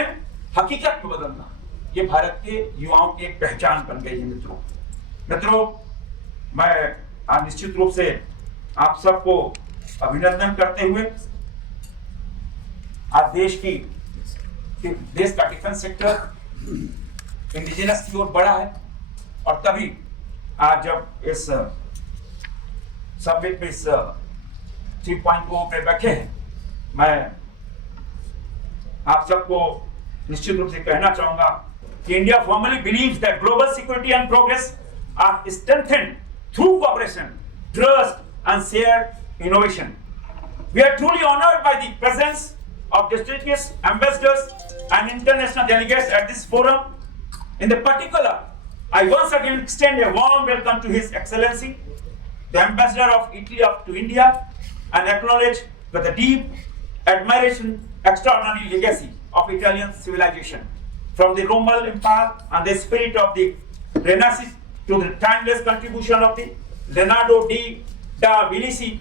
हकीकत में बदलना, ये भारत के युवाओं की एक पहचान बन गई है। मित्रों, मैं आज निश्चित रूप से आप सबको अभिनंदन करते हुए आज देश का डिफेंस सेक्टर इंडिजिनस की ओर बढ़ा है, और तभी आज जब इस समिट में इस 3.0 पे बैठे हैं, मैं आप सबको निश्चित रूप से कहना चाहूंगा कि India formally believes that global security and progress are strengthened through cooperation, trust and shared innovation. We are truly honored by the presence of distinguished ambassadors and international delegates at this forum. In the particular, I once again extend a warm welcome to His Excellency, the Ambassador of Italy to India, and acknowledge with a deep admiration extraordinary legacy of Italian civilization, from the Roman Empire and the spirit of the Renaissance to the timeless contribution of the Leonardo da Vinci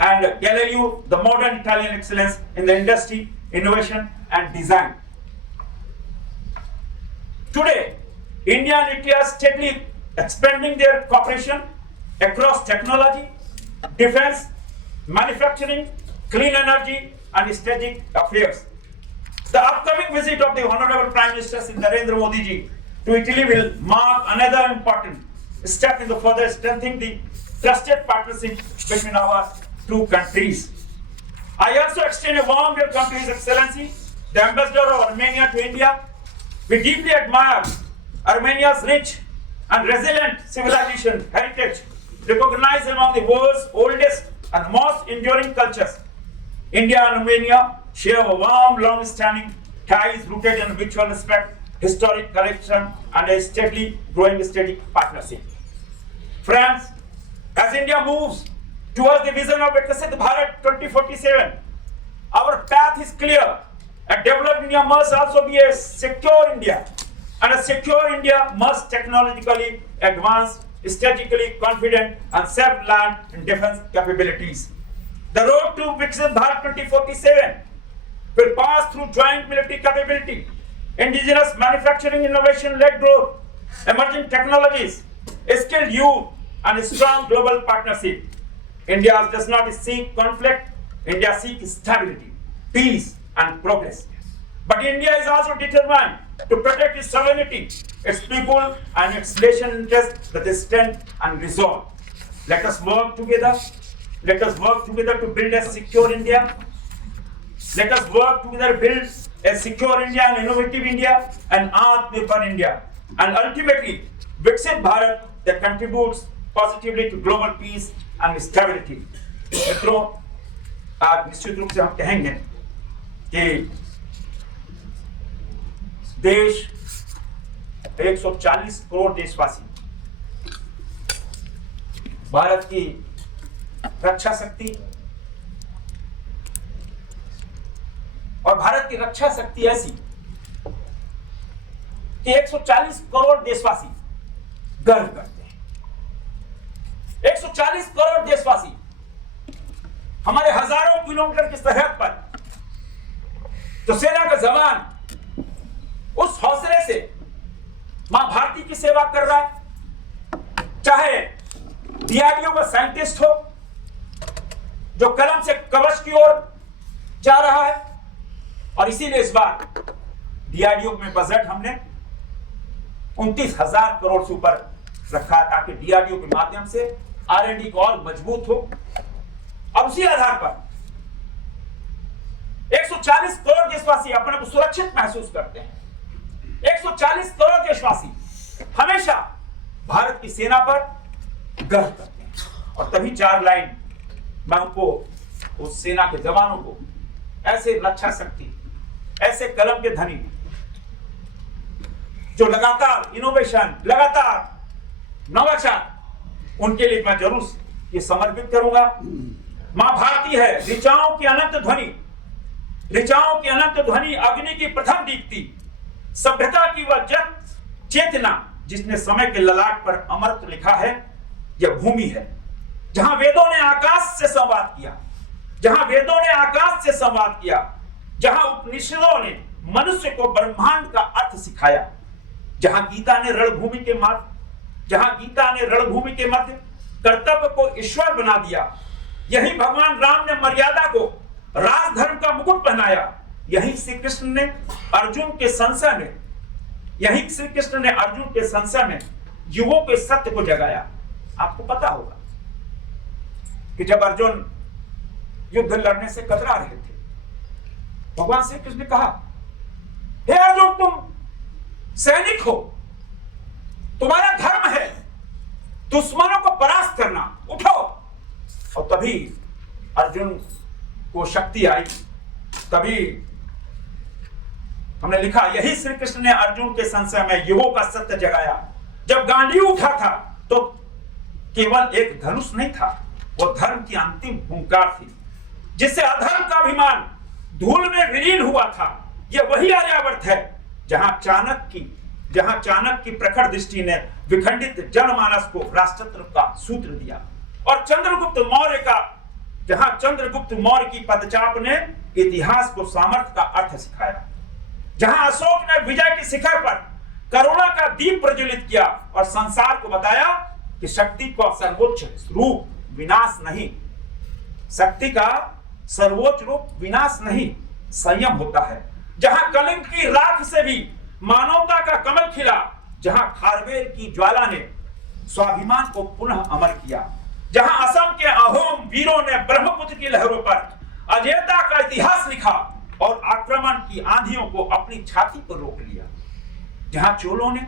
and Galileo, the modern Italian excellence in the industry, innovation and design. Today, India and Italy are steadily expanding their cooperation across technology, defense, manufacturing, clean energy and strategic affairs. The upcoming visit of the Honorable Prime Minister Narendra Modi ji to Italy will mark another important step in the further strengthening the trusted partnership between our two countries. I also extend a warm welcome to His Excellency, the Ambassador of Armenia to India. We deeply admire Armenia's rich and resilient civilization heritage, recognized among the world's oldest and most enduring cultures. India and Armenia share a warm, long-standing ties rooted in mutual respect, historic connection, and a steadily growing strategic partnership. Friends, as India moves towards the vision of Viksit Bharat 2047, our path is clear. A developed India must also be a secure India, and a secure India must technologically advance, strategically confident, and self-reliant in defense capabilities. The road to Viksit Bharat 2047 will pass through joint military capability, indigenous manufacturing, innovation-led growth, emerging technologies, skilled youth, and a strong global partnership. India does not seek conflict, India seeks stability, peace, and progress. But India is also determined to protect its sovereignty, its people, and its nation interests with strength and resolve. Let us work together. Let us work together to build a secure India. Let us work together to build a secure India, an innovative India, an Atmanirbhar India, and ultimately Viksit Bharat that contributes positively to global peace and stability. मित्रों, आज निश्चित रूप से हम कहेंगे कि देश 140 करोड़ देशवासी भारत की रक्षा शक्ति और भारत की रक्षा शक्ति ऐसी कि 140 करोड़ देशवासी गर्व करते हैं। 140 करोड़ देशवासी हमारे हजारों किलोमीटर की सरहद पर तो सेना का जवान उस हौसले से मां भारती की सेवा कर रहा है, चाहे डीआरडीओ का साइंटिस्ट हो जो कलम से कवच की ओर जा रहा है। और इसीलिए इस बार डीआरडीओ में बजट हमने 29,000 करोड़ से ऊपर रखा ताकि डीआरडीओ के माध्यम से आर&डी को और मजबूत हो। और उसी आधार पर 140 करोड़ देशवासी अपने को सुरक्षित महसूस करते हैं। 140 करोड़ देशवासी हमेशा भारत की सेना पर गर्व करते हैं। और तभी 4 लाइन मैं उनको, उस सेना के जवानों को, ऐसे रक्षा शक्ति, ऐसे कलम के धनी जो लगातार इनोवेशन, लगातार नवाचार, उनके लिए मैं जरूर ये समर्पित करूंगा। मां भारती है ऋचाओं की अनंत ध्वनि, ऋचाओं की अनंत ध्वनि, अग्नि की प्रथम दीप्ति, सभ्यता की वह चेतना जिसने समय के ललाट पर अमृत लिखा है। यह भूमि है जहां वेदों ने आकाश से संवाद किया, जहां वेदों ने आकाश से संवाद किया, जहां उपनिषदों ने मनुष्य को ब्रह्मांड का अर्थ सिखाया, जहां गीता ने रणभूमि के मध्य, जहां गीता ने रणभूमि के मध्य कर्तव्य को ईश्वर बना दिया। यही भगवान राम ने मर्यादा को राजधर्म का मुकुट पहनाया। यही श्री कृष्ण ने अर्जुन के संशय में, यही श्री कृष्ण ने अर्जुन के संशय में युगों के सत्य को जगाया। आपको पता होगा कि जब अर्जुन युद्ध लड़ने से कतरा रहे थे, भगवान श्री कृष्ण ने कहा, हे अर्जुन, तुम सैनिक हो, तुम्हारा धर्म है दुश्मनों को परास्त करना, उठो। और तभी अर्जुन को शक्ति आई। तभी हमने लिखा, यही श्री कृष्ण ने अर्जुन के संशय में युगों का सत्य जगाया। जब गांडीव उठा था तो केवल एक धनुष नहीं था, वो धर्म की अंतिम हुंकार थी, जिससे अधर्म का अभिमान धूल में विलीन हुआ था। यह वही आर्यावर्त है जहां चाणक्य की प्रखर दृष्टि ने विखंडित जनमानस को राष्ट्रत्व का सूत्र दिया, और चंद्रगुप्त मौर्य की पदचाप ने इतिहास को सामर्थ्य का अर्थ सिखाया, जहां अशोक ने विजय की शिखर पर करुणा का दीप प्रज्वलित किया और संसार को बताया कि शक्ति का सर्वोच्च रूप विनाश नहीं, शक्ति का सर्वोच्च रूप विनाश नहीं, संयम होता है। जहां कलिंग की राख से भी मानवता का कमल खिला, जहां खारवेल की ज्वाला ने स्वाभिमान को पुनः अमर किया, जहां असम के अहोम वीरों ने ब्रह्मपुत्र की लहरों पर अजेयता का इतिहास लिखा और आक्रमण की आंधियों को अपनी छाती पर रोक लिया, जहां चोलों ने,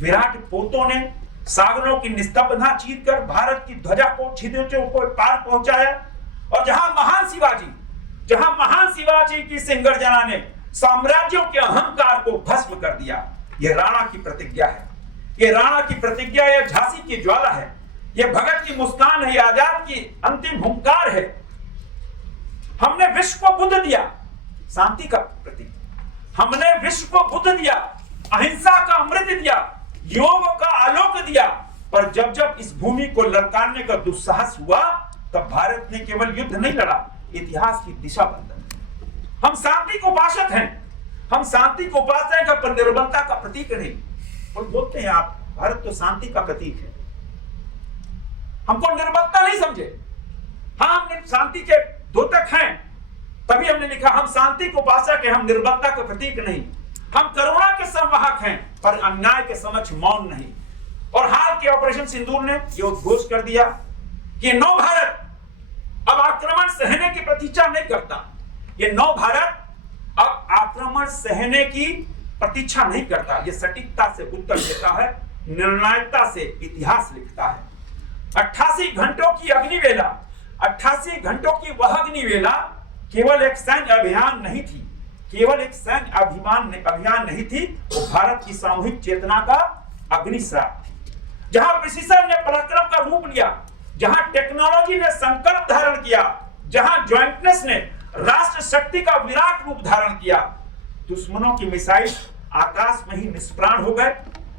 विराट पोतों ने सागरों की निस्तब्धता चीरकर भारत की ध्वजा को छिद्रों को पार पहुंचाया, और जहां महान शिवाजी की सिंगर्जना ने साम्राज्यों के अहंकार को भस्म कर दिया। यह राणा की प्रतिज्ञा है, यह राणा की प्रतिज्ञा, यह झांसी की ज्वाला है, यह भगत की मुस्कान है, यह आजाद की अंतिम हुंकार है। हमने विश्व को बुद्ध दिया, शांति का प्रतीक, हमने विश्व को बुद्ध दिया, अहिंसा का अमृत दिया, योग का आलोक दिया, पर जब जब इस भूमि को ललकारने का दुस्साहस हुआ, तब भारत ने केवल युद्ध नहीं लड़ा, इतिहास की दिशा बदली। हम शांति को उपासक हैं, हम शांति को उपासक हैं, पर निर्बलता का प्रतीक नहीं। और बोलते हैं आप भारत तो शांति का प्रतीक है। हमको निर्बलता नहीं समझे। हाँ, हम शांति के द्योतक हैं, तभी हमने लिखा हम शांति को उपासक हैं, हम निर्बलता के प्रतीक नहीं। हम करुणा के संवाहक हैं, पर अन्याय के समक्ष मौन नहीं। और हाल के ऑपरेशन सिंदूर ने यह उद्घोष कर दिया कि नव भारत अब आक्रमण सहने की प्रतीक्षा नहीं करता। ये नव भारत अब आक्रमण सहने की प्रतीक्षा नहीं करता। ये सटीकता से उत्तर देता है, निर्णायकता से इतिहास लिखता है। 88 घंटों की अग्निवेला, 88 घंटों की वह अग्निवेला केवल एक सैन्य अभियान नहीं थी, केवल एक सैन्य अभियान नहीं थी, वो भारत की सामूहिक चेतना का अग्निश्राप थी। जहां प्रिसीजन ने पराक्रम का रूप लिया, जहां टेक्नोलॉजी ने संकल्प धारण किया, जहां ज्वाइंटनेस ने राष्ट्र शक्ति का विराट रूप धारण किया, दुश्मनों की मिसाइल आकाश में ही निष्प्राण हो गए,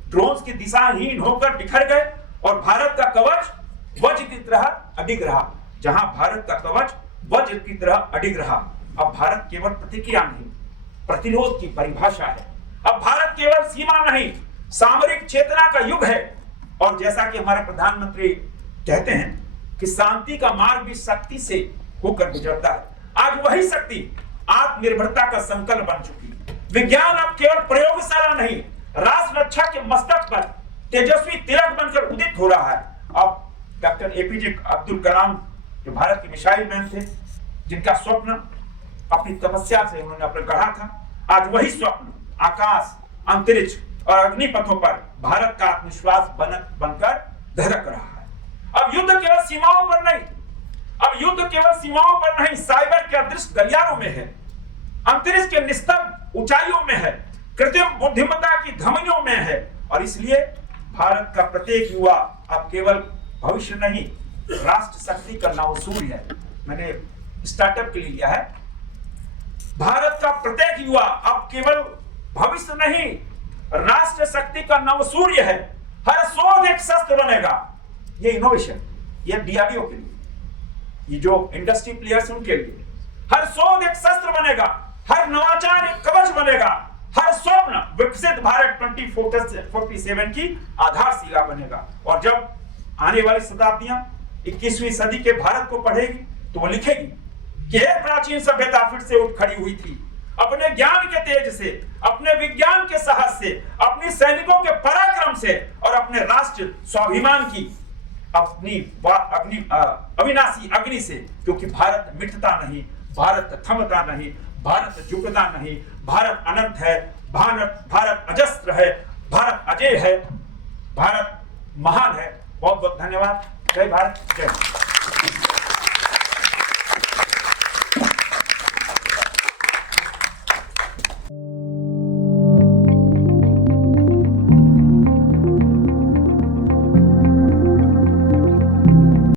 ड्रोन्स की दिशाहीन होकर बिखर गए और भारत का कवच वज्र की तरह अडिग रहा। जहां भारत का कवच वज्र की तरह अडिग रहा। अब भारत केवल प्रतिक्रिया नहीं, प्रतिरोध की परिभाषा है। अब भारत केवल सीमा नहीं, सामरिक चेतना का युग है। और जैसा कि हमारे प्रधानमंत्री कहते हैं कि शांति का मार्ग भी शक्ति से होकर गुजरता है। आज वही शक्ति आत्मनिर्भरता का संकल्प बन चुकी है। विज्ञान अब केवल प्रयोगशाला नहीं, राष्ट्र रक्षा के मस्तक पर तेजस्वी तिलक बनकर उदित हो रहा है। अब डॉक्टर एपीजे अब्दुल कलाम जो भारत के मिसाइल मैन थे, जिनका स्वप्न अपनी तपस्या से उन्होंने अपने गढ़ा था, आज वही स्वप्न आकाश, अंतरिक्ष और अग्निपथों पर भारत का आत्मविश्वास बनकर धड़क रहा है। अब युद्ध केवल सीमाओं पर नहीं, अब युद्ध केवल सीमाओं पर नहीं, साइबर के अदृश्य गलियारों में है, अंतरिक्ष के निस्तब्ध ऊंचाइयों में है, कृत्रिम बुद्धिमत्ता की धमनियों में है। और इसलिए भारत का प्रत्येक युवा अब केवल भविष्य नहीं, राष्ट्र शक्ति का नवसूर्य है। मैंने स्टार्टअप के लिए लिया है, भारत का प्रत्येक युवा अब केवल भविष्य नहीं, राष्ट्र शक्ति का नवसूर्य है। हर शोध एक शस्त्र बनेगा। ये इनोवेशन, ये डीआरडीओ के लिए, ये जो इंडस्ट्री प्लेयर्स उनके लिए, हर शोध एक शस्त्र बनेगा, हर नवाचार एक कवच बनेगा, हर स्वप्न विकसित भारत 2047 की आधारशिला बनेगा। और जब आने वाली शताब्दियां 21वीं सदी के भारत को पढ़ेगी तो वो लिखेगी कि एक प्राचीन सभ्यता फिर से उठ खड़ी हुई थी, अपने ज्ञान के तेज से, अपने विज्ञान के साहस से, अपनी सैनिकों के पराक्रम से और अपने राष्ट्र स्वाभिमान की अपनी अविनाशी अग्नि से। क्योंकि भारत मिटता नहीं, भारत थमता नहीं, भारत झुकता नहीं, भारत अनंत है, भारत अजस्त्र है, भारत अजय है, भारत महान है। बहुत बहुत धन्यवाद। जय भारत, जय।